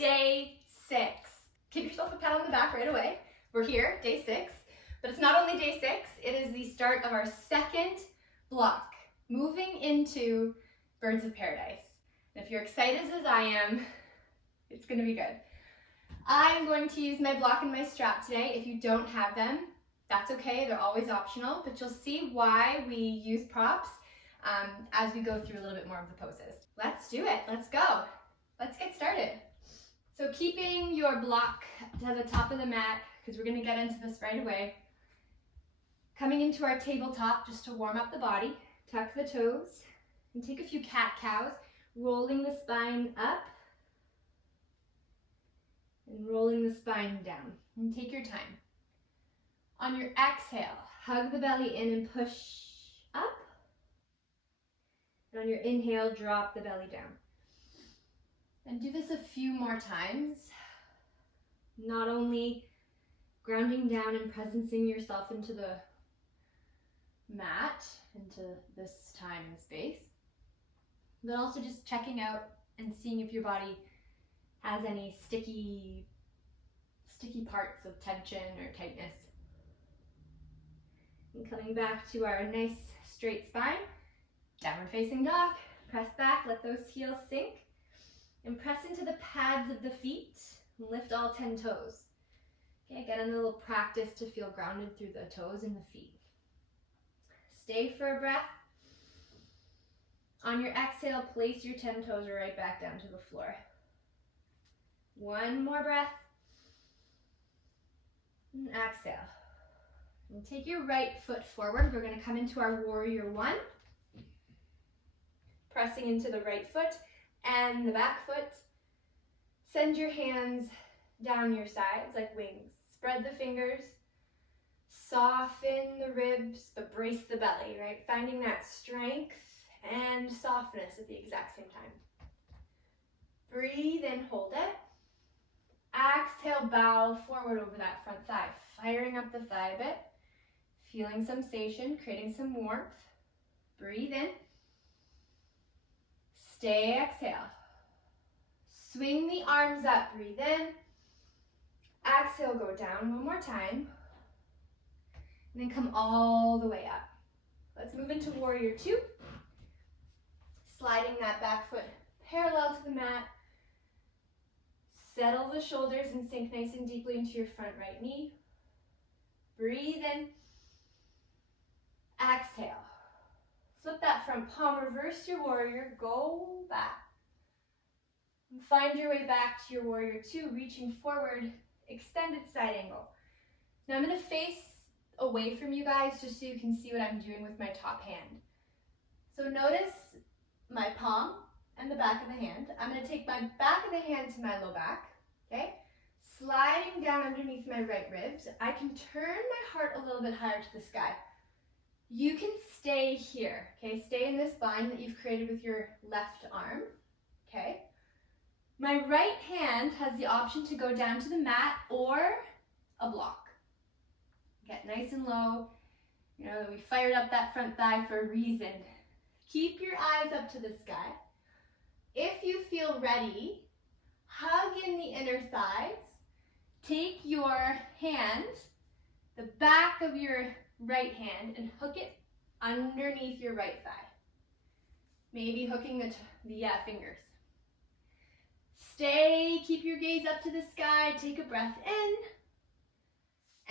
day 6. Give yourself a pat on the back right away. We're here, day 6. But it's not only day 6, it is the start of our second block, moving into Birds of Paradise. And if you're excited as I am, it's going to be good. I'm going to use my block and my strap today. If you don't have them, that's okay. They're always optional, but you'll see why we use props as we go through a little bit more of the poses. Let's do it. Let's go. Let's get started. So keeping your block to the top of the mat, because we're going to get into this right away. Coming into our tabletop just to warm up the body. Tuck the toes and take a few cat-cows, rolling the spine up and rolling the spine down. And take your time. On your exhale, hug the belly in and push up. And on your inhale, drop the belly down. And do this a few more times. Not only grounding down and presencing yourself into the mat, into this time and space, but also just checking out and seeing if your body has any sticky parts of tension or tightness. And coming back to our nice straight spine, downward facing dog. Press back, let those heels sink, and press into the pads of the feet, and lift all 10 toes. Okay, get in a little practice to feel grounded through the toes and the feet. Stay for a breath. On your exhale, place your 10 toes right back down to the floor. One more breath. And exhale. And take your right foot forward. We're going to come into our warrior 1. Pressing into the right foot and the back foot. Send your hands down your sides like wings. Spread the fingers. Soften the ribs, but brace the belly, right? Finding that strength and softness at the exact same time. Breathe in, hold it. Exhale, bow forward over that front thigh, firing up the thigh a bit. Feeling sensation, creating some warmth. Breathe in. Stay, exhale. Swing the arms up, breathe in. Exhale, go down one more time. And then come all the way up. Let's move into warrior 2. Sliding that back foot parallel to the mat. Settle the shoulders and sink nice and deeply into your front right knee. Breathe in. Exhale. Flip that front palm, reverse your warrior, go back. And find your way back to your warrior 2, reaching forward, extended side angle. Now I'm going to face away from you guys just so you can see what I'm doing with my top hand. So notice my palm and the back of the hand. I'm going to take my back of the hand to my low back, okay? Sliding down underneath my right ribs. I can turn my heart a little bit higher to the sky. You can stay here, okay? Stay in this bind that you've created with your left arm, okay? My right hand has the option to go down to the mat or a block. Get nice and low. You know, we fired up that front thigh for a reason. Keep your eyes up to the sky. If you feel ready, hug in the inner thighs. Take your hand, the back of your right hand, and hook it underneath your right thigh. Maybe hooking the fingers. Stay, keep your gaze up to the sky. Take a breath in.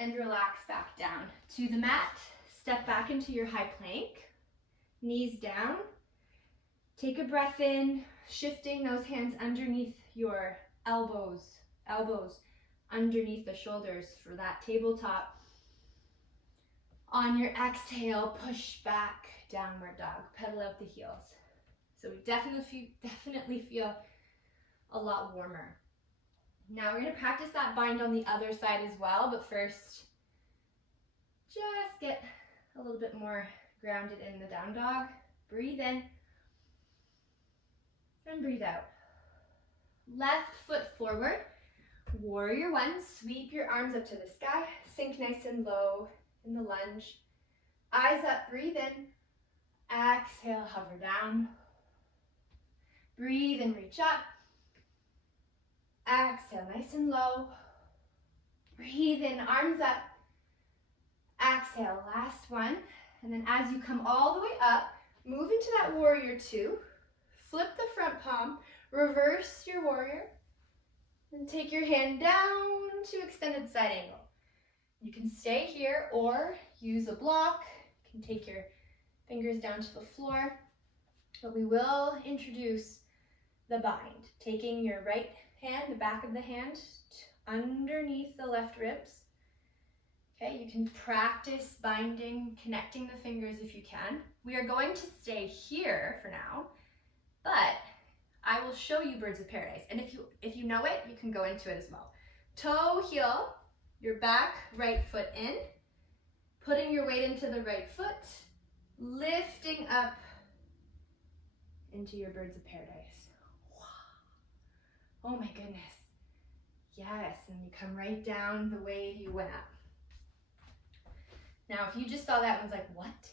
And relax back down to the mat. Step back into your high plank. Knees down. Take a breath in, shifting those hands underneath your elbows underneath the shoulders for that tabletop. On your exhale, push back, downward dog. Pedal out the heels. So we definitely feel a lot warmer. Now we're going to practice that bind on the other side as well, but first, just get a little bit more grounded in the down dog. Breathe in and breathe out. Left foot forward, warrior 1, sweep your arms up to the sky, sink nice and low in the lunge. Eyes up, breathe in, exhale, hover down. Breathe and reach up. Exhale, nice and low. Breathe in, arms up. Exhale, last one. And then as you come all the way up, move into that warrior two. Flip the front palm, reverse your warrior, and take your hand down to extended side angle. You can stay here or use a block. You can take your fingers down to the floor, but we will introduce the bind. Taking your right hand, the back of the hand, underneath the left ribs. Okay, you can practice binding, connecting the fingers if you can. We are going to stay here for now, but I will show you Birds of Paradise. And if you know it, you can go into it as well. Toe, heel, your back, right foot in, putting your weight into the right foot, lifting up into your Birds of Paradise. Oh my goodness. Yes, and you come right down the way you went up. Now, if you just saw that and was like, what?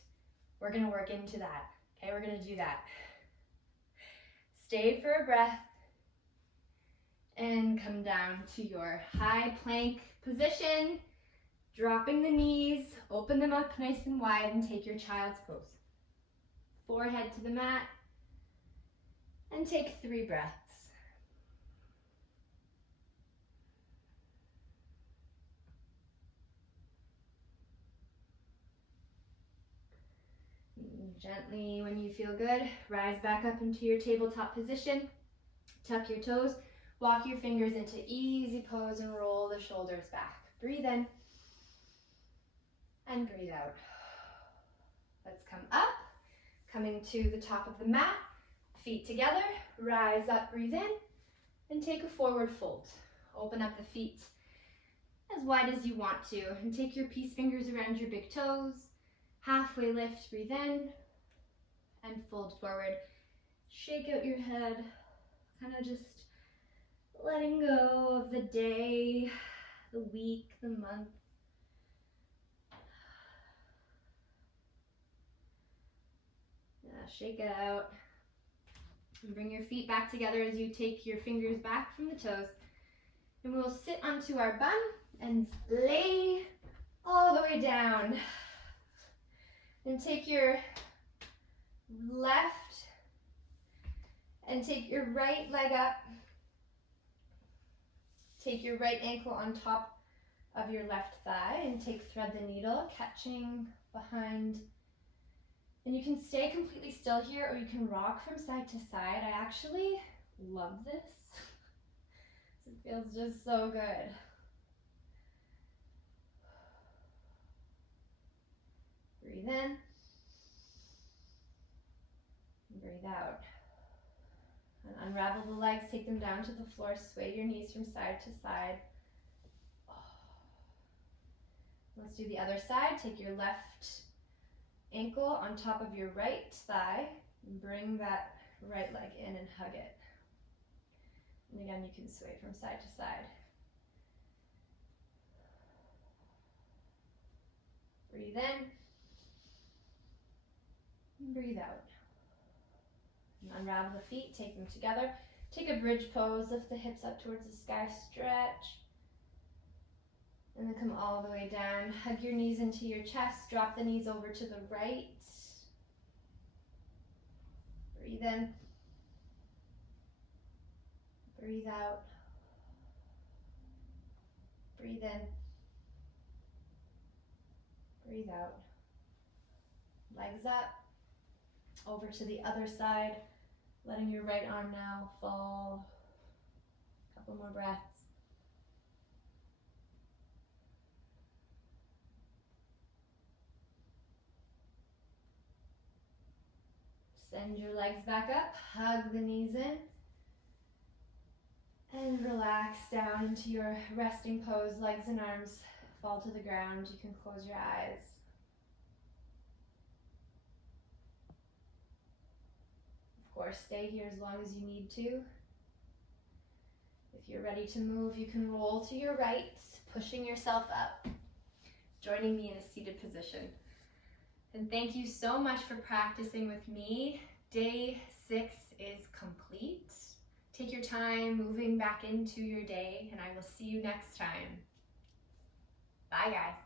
We're gonna work into that. Okay, we're gonna do that. Stay for a breath and come down to your high plank position, dropping the knees, open them up nice and wide and take your child's pose. Forehead to the mat and take 3 breaths. Gently, when you feel good, rise back up into your tabletop position. Tuck your toes, walk your fingers into easy pose and roll the shoulders back. Breathe in and breathe out. Let's come up, coming to the top of the mat, feet together, rise up, breathe in, and take a forward fold. Open up the feet as wide as you want to, and take your peace fingers around your big toes. Halfway lift, breathe in, and fold forward. Shake out your head, kind of just letting go of the day, the week, the month. Shake it out. And bring your feet back together as you take your fingers back from the toes. And we'll sit onto our bum and lay all the way down. And take your left and take your right leg up. Take your right ankle on top of your left thigh and thread the needle, catching behind. And you can stay completely still here or you can rock from side to side. I actually love this. It feels just so good. Breathe in. And breathe out. And unravel the legs, take them down to the floor, sway your knees from side to side. Let's do the other side. Take your left ankle on top of your right thigh and bring that right leg in and hug it. And again, you can sway from side to side. Breathe in. And breathe out. And unravel the feet, take them together. Take a bridge pose, lift the hips up towards the sky, stretch. And then come all the way down. Hug your knees into your chest, drop the knees over to the right. Breathe in. Breathe out. Breathe in. Breathe out. Legs up. Over to the other side. Letting your right arm now fall. Couple more breaths. Send your legs back up, hug the knees in, and relax down into your resting pose. Legs and arms fall to the ground. You can close your eyes. Of course, stay here as long as you need to. If you're ready to move, you can roll to your right, pushing yourself up, joining me in a seated position. And thank you so much for practicing with me. Day 6 is complete. Take your time moving back into your day, and I will see you next time. Bye, guys.